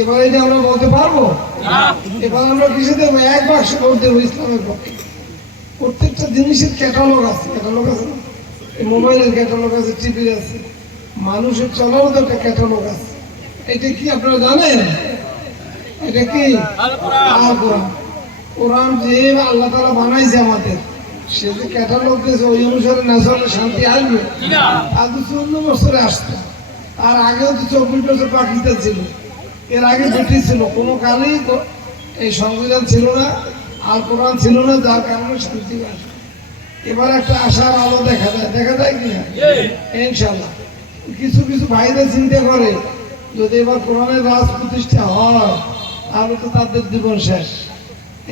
এবার এটা আমরা বলতে পারবো? এবার আমরা কিছু দেবো, এক বাক্স ভোট দেবো ইসলামের পক্ষে। প্রত্যেকটা জিনিসের ক্যাটালগ আছে, ক্যাটালগ আছে না? মোবাইলের ক্যাটালগ আছে, টিভির আছে, মানুষের চলারও তো একটা ক্যাটালগ আছে। এটা কি আপনারা জানেন? এটা কি আল কোরআন। কোরআন যে আল্লাহ তাআলা বানাইছে আমাদের, সে যে ক্যাটালগ দিয়েছে ওই অনুসারে না চললে শান্তি আসবে? আর 14 বছরে আসতো, আর আগেও তো 24 বছর পাকিস্তান ছিল, এর আগে ব্রিটিশ ছিল, কোনো কালেই এই সংবিধান ছিল না, আর কোরআন ছিল না, যার কারণে শান্তি আসবে। এবার একটা আশার আলো দেখা যায় কিনা? ইনশাল্লাহ। কিছু কিছু ভাইরা চিন্তা করে যদি এবার কোরআনের রাজ প্রতিষ্ঠা হয় তাহলে তো তাদের জীবন শেষ,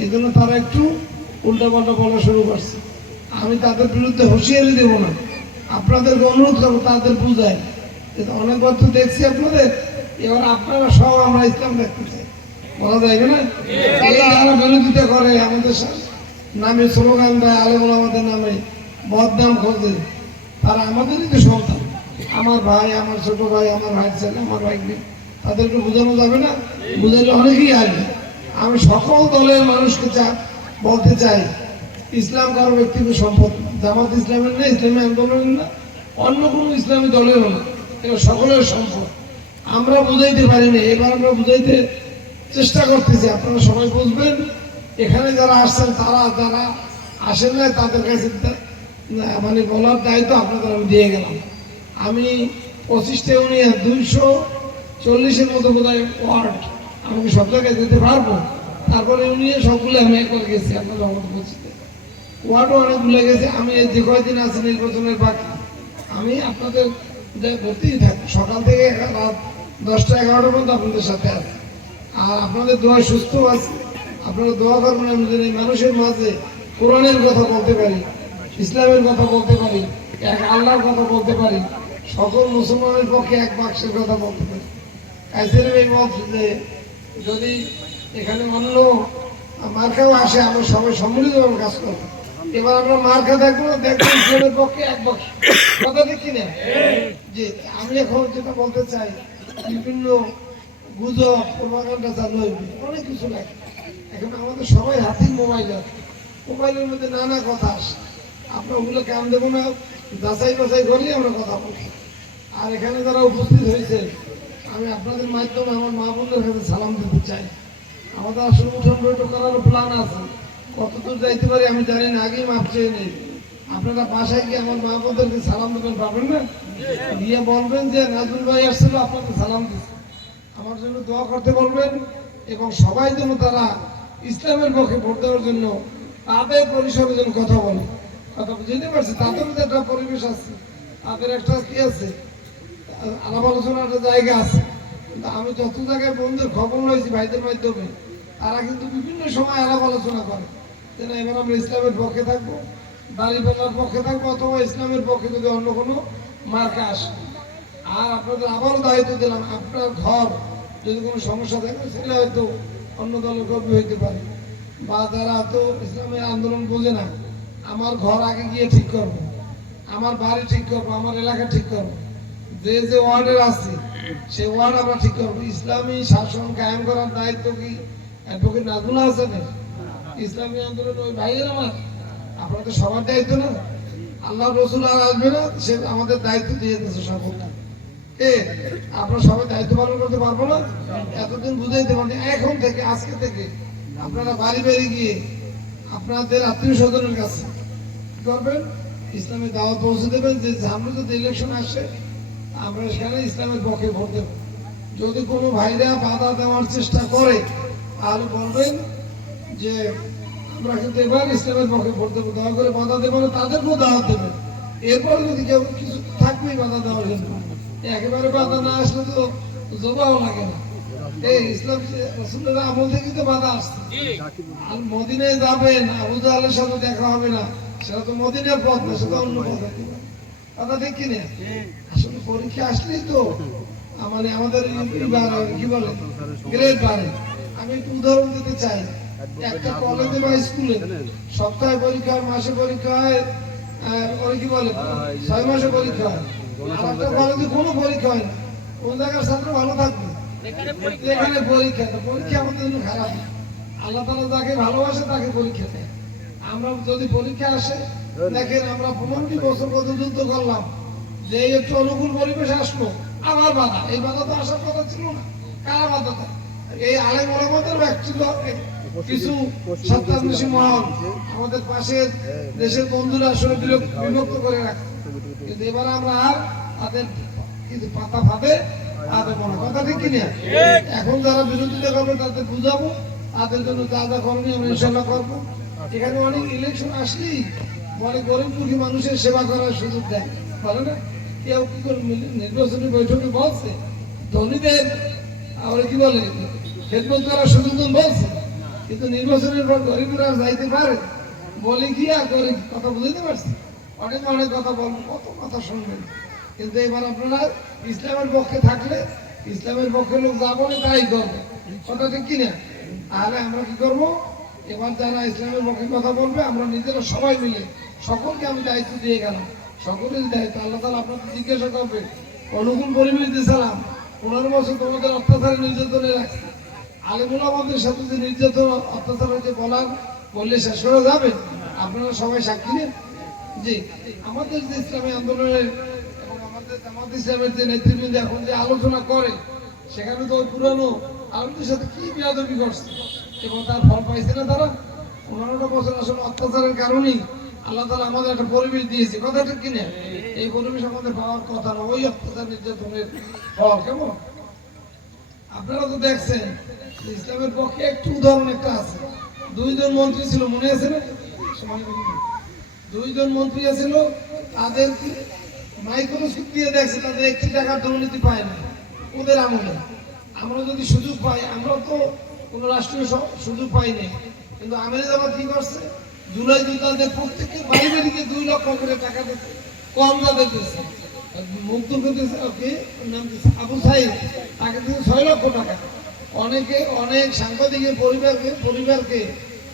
এই জন্য তারা একটু উল্টাপাল্টা বলা শুরু করছে। আমি তাদের বিরুদ্ধে হুঁশিয়ারি দেব না, আপনাদেরকে অনুরোধ করবো তাদের বুঝায়। অনেকবার তো দেখছি আপনাদের, এবার আপনারা সব আমরা ইসলাম দেখতে চাই, বলা যাবে না? যারা বিরোধিতা করে আমাদের নামে স্লোগান দেয়, আলেমুল আমাদের নামে বদনাম খোঁজে, তারা আমাদেরই তো সন্তান, আমার ভাই, আমার ছোট ভাই, আমার ভাইয়ের ছেলে, আমার ভাই, তাদেরকে বোঝানো যাবে না? বুঝালে অনেকেই আসবে। আমি সকল দলের মানুষকে বলতে চাই, ইসলাম কারো ব্যক্তিগত সম্পদ, জামাত ইসলামের না, ইসলামী আন্দোলনের না, অন্য কোনো ইসলামী দলেরও না, এটা সকলের সম্পদ। আমরা বুঝাইতে পারি না, এবার আমরা বুঝাইতে চেষ্টা করতেছি, আপনারা সবাই বুঝবেন। এখানে যারা আসছেন, তারা যারা আসেন না তাদের কাছে মানে বলার দায়িত্ব আপনাদের আমি দিয়ে গেলাম। আমি 25টা ইউনিয়ন, 240-এর মতো বোধহয় ওয়ার্ড, আমাকে সব জায়গায় যেতে পারবো। তারপরে ইউনিয়ন সবগুলো আমি একবার গেছি, আপনাদের আমাকে বলছিতে ওয়ার্ডও অনেকগুলো গেছে। আমি যে কয়দিন আছি নির্বাচনের বাকি, আমি আপনাদের ভর্তিই থাকবো, সকাল থেকে রাত 10টা-11টার পর্যন্ত আপনাদের সাথে আছি। আর আপনাদের দোয়া সুস্থ আছে, আপনারা দোয়া করবেন আমি যেন মানুষের মাঝে কোরআনের কথা বলতে পারি, ইসলামের কথা বলতে পারি, এক আল্লাহর কথা বলতে পারি, সকল মুসলমানের পক্ষে এক বাক্সের কথা বলতে পারি। কাইসের এই মত যে যদি এখানে অন্য মার্কাও আসে, আমরা সবাই সম্মিলিতভাবে কাজ করবো। এবার আমরা মার্কা দেখবো না, দেখবো ইসলামের পক্ষে এক বাক্স কথা, দেখি না? যে আমি এখন যেটা বলতে চাই, বিভিন্ন গুজব প্রভাকাণ্ডা চালু হইবে, অনেক কিছু লাগে। এখন আমাদের সবাই হাতেই মোবাইল আছে, মোবাইলের মধ্যে নানা কথা আসে, আমরা ওগুলো কান দেবো না, যাচাই বাছাই করি আমরা কথা বলি। আর এখানে যারা উপস্থিত হয়েছে, আমি আপনাদের মাধ্যমে আমার মা বোনদের কাছে সালাম দিতে চাই। আমাদের আসলে উঠোন বৈঠক করার প্ল্যান আছে, কতদূর যাইতে পারি আমি জানি না, আগেই মাপ চেয়ে নেই। আপনারা বাসায় গিয়ে আমার মা বোনদেরকে সালাম দেবেন, পাবেন না? গিয়ে বলবেন যে নাজমুল ভাই আসছিল, আপনাকে সালাম দিচ্ছে, আমার জন্য দোয়া করতে বলবেন। এবং সবাই যেন তারা ইসলামের পক্ষে ভোট দেওয়ার জন্য তাদের পরিসরে যেন কথা বলে, কথা বুঝতে পারছি, তাদের একটা পরিবেশ আছে, তাদের একটা কি আছে, আলাপ আলোচনার একটা জায়গা আছে। কিন্তু আমি যত জায়গায় বন্ধুদের খবর রয়েছি ভাইদের মাধ্যমে, তারা কিন্তু বিভিন্ন সময় আলাপ আলোচনা করে যে না এবার আমরা ইসলামের পক্ষে থাকবো, দাঁড়িপাল্লার পক্ষে থাকবো, অথবা ইসলামের পক্ষে যদি অন্য কোনো মার্কা আসে। আর আপনাদের আবারও দায়িত্ব দিলাম, আপনার ঘর যদি কোনো সমস্যা থাকে, সেটা হয়তো অন্য দলের কর্মী হইতে পারে, বা যারা হয়তো ইসলামের আন্দোলন বোঝে না, আমার ঘর আগে গিয়ে ঠিক করবো, আমার বাড়ি ঠিক করবো, আমার এলাকা ঠিক করবো, যে যে ওয়ার্ডের আছে সেই ওয়ার্ড আমরা ঠিক করবো। ইসলামী শাসন কায়েম করার দায়িত্ব কি অ্যাডভোকেট নাজমুল হাসানের, ইসলামী আন্দোলন ওই ভাইয়ের আমার, আপনাদের সবার দায়িত্ব না? আল্লাহ রসুল আর আসবে না, সে আমাদের দায়িত্ব দিয়ে দিয়েছে সকলকে। আপনারা সবাই দায়িত্ব পালন করতে পারবো না? এতদিন বুঝাইতে পারেন, এখন থেকে আজকে থেকে আপনারা বাড়ি বাড়ি গিয়ে আপনাদের আত্মীয় স্বজনের কাছে করবেন, ইসলামের দাওয়াত পৌঁছে দেবেন যে সামনে যদি ইলেকশন আসে আমরা সেখানে ইসলামের পক্ষে ভোট দেব। যদি কোনো ভাইরা বাধা দেওয়ার চেষ্টা করে তাহলে বলবেন যে আমরা কিন্তু এবার ইসলামের পক্ষে ভোট দেবো, দয়া করে বাধা দেবো না, তাদেরকেও দাওয়াত দেবেন। এরপর যদি কেউ কিছু থাকবেই বাধা দেওয়ার জন্য, একেবারে বাধা না আসলে তো জবাও লাগে না। এই ইসলাম রাসূলের আমল থেকে তো বাধা আসছে। আর মদিনায় যাবেন, আবু জাহেলের সাথে দেখা হবে না, সেটা তো মদিনার পথ না, সেটা অন্য পথ। কথা ঠিক কিনা? আসলে পরীক্ষা আসলেই তো মানে আমাদের কি বলে গ্রেড বাড়ে। আমি একটু উদাহরণ দিতে চাই, একটা কলেজে বা স্কুলে সপ্তাহে পরীক্ষা হয়, মাসে পরীক্ষা হয়, ওই কি বলে 6 মাসে পরীক্ষা হয়, আর একটা কলেজে কোনো পরীক্ষা হয় না। কোন জায়গার ছাত্র ভালো থাকবে, এখানে পরীক্ষা, তো পরীক্ষা আমাদের জন্য খারাপ না। আল্লাহ তাআলা যাকে ভালোবাসে তাকে পরীক্ষা দেয়। আমরা যদি পরীক্ষা আসে, দেখেন আমরা 15টি বছর কত যুদ্ধ করলাম, যে একটু অনুকূল পরিবেশ আসলো আবার বাধা। এই বাধা তো আসার কথা ছিল না, কারা বাধা দেয়? এই আলেম ওলামাদের ব্যক্তিত্ব কিছু সত্যান্বেষী মহল আমাদের পাশের দেশের বন্ধুরা আসলে বিভক্ত করে রাখছে। কিন্তু এবার আমরা আর তাদের কিন্তু পাতা ফাঁদে তাদের মনে কথা ঠিক কিনা। এখন যারা বিরোধিতা করবে তাদের বুঝাবো, তাদের জন্য যা যা করণীয় আমরা ইনশাল্লাহ করবো। এখানে অনেক ইলেকশন আসলেই বলে গরিব দুঃখী মানুষের সেবা করার সুযোগ দেয়, বলে না? কেউ কি করে নির্বাচনী বৈঠকে বলছে ধনীদের আমরা কি বলে খেদমত করার সুযোগ বলছে, কিন্তু নির্বাচনের পর গরিবরা যাইতে পারে বলে কি আর গরিব কথা বুঝতে পারছে। অনেক অনেক কথা বলবো, কত কথা শুনবেন, কিন্তু এবার আপনারা ইসলামের পক্ষে থাকলে ইসলামের পক্ষে লোক যা বলে তাই করবে, কথা ঠিক কিনা? তাহলে আমরা কি করবো, এবার যারা ইসলামের পক্ষে কথা বলবে আমরা নিজেরা সবাই মিলে সকলকে আমি দায়িত্ব দিয়ে গেলাম, সকলের দায়িত্ব। আল্লাহ তাআলা আপনাকে জিজ্ঞাসা করবে, অনুকূল পরিবেশ দিয়েছিলাম, 15 বছর তোমাদের অত্যাচারে নির্যাতনে রাখছে, আলেমুল আমাদের সাথে যে নির্যাতন অত্যাচার হয়েছে বললে শেষ করা যাবে? আপনারা সবাই সাক্ষী নেন। জি, আমাদের যে ইসলামী আন্দোলনের এবং আমাদের জামাত ইসলামের যে নেতৃবৃন্দ এখন যে আলোচনা করে, সেখানে তো ওই পুরানো আলেমদের সাথে কি বেয়াদবি করছে এবং তার ফল পাইছে না তারা। 15টা বছর আসলে অত্যাচারের কারণেই আল্লাহ তাআলা আমাদের একটা পরিবেশ দিয়েছে, কথা ঠিক কিনা? এই পরিবেশ আমাদের পাওয়ার কথা না, ওই অত্যাচার নির্যাতনের ফল। কেমন আপনারা তো দেখছেন ইসলামের পক্ষে একটু উদাহরণ একটা আছে, 2 জন মন্ত্রী ছিল, মনে আছে না? 2 জন মন্ত্রী ছিল, তাদের মাইক্রোস্কোপ দিয়ে দেখছে তাদের 1 টাকার দুর্নীতি পায় না ওদের আমলে। আমরা যদি সুযোগ পাই, আমরা তো কোনো রাষ্ট্রীয় সুযোগ পাইনি, কিন্তু আমিরে জামাত কি করছে, জুলাই যোদ্ধাদের প্রত্যেকের বাড়ি বাড়িকে 2 লক্ষ করে টাকা দিচ্ছে, কম দামে দিচ্ছে। মুক্ত করতেছে নাম আবু সাইদ, তাকে দিচ্ছে 6 লক্ষ টাকা। অনেকে অনেক সাংবাদিকের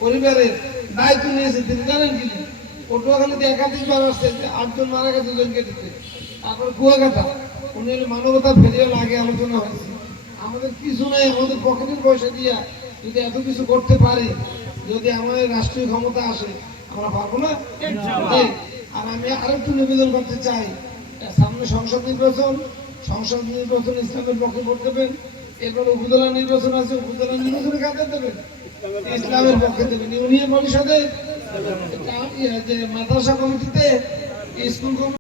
পরিবারের দায়িত্ব নিয়েছে, তিনি জানেন কি? পটুয়াখালীতে একাধিকবার আসছে, 8 জন মারা গেছে জন কেটেছে। তারপর কুয়াকাটা, উনি মানবতা ফেরিয়ে লাগে আলোচনা হয়েছে। আমাদের কিছু নাই, আমাদের পকেটের পয়সা দিয়া যদি এত কিছু করতে পারি, যদি আমাদের রাষ্ট্রীয় ক্ষমতা আসে, আমরা পারবো না? আর আমি আরেকটু নিবেদন করতে চাই, সামনে সংসদ নির্বাচন ইসলামের পক্ষে ভোট দেবেন। এরপর উপজেলা নির্বাচন আছে, উপজেলা নির্বাচনে কাদের দেবেন? ইসলামের পক্ষে দেবেন। ইউনিয়ন পরিষদে, মাদ্রাসা কমিটিতে, স্কুল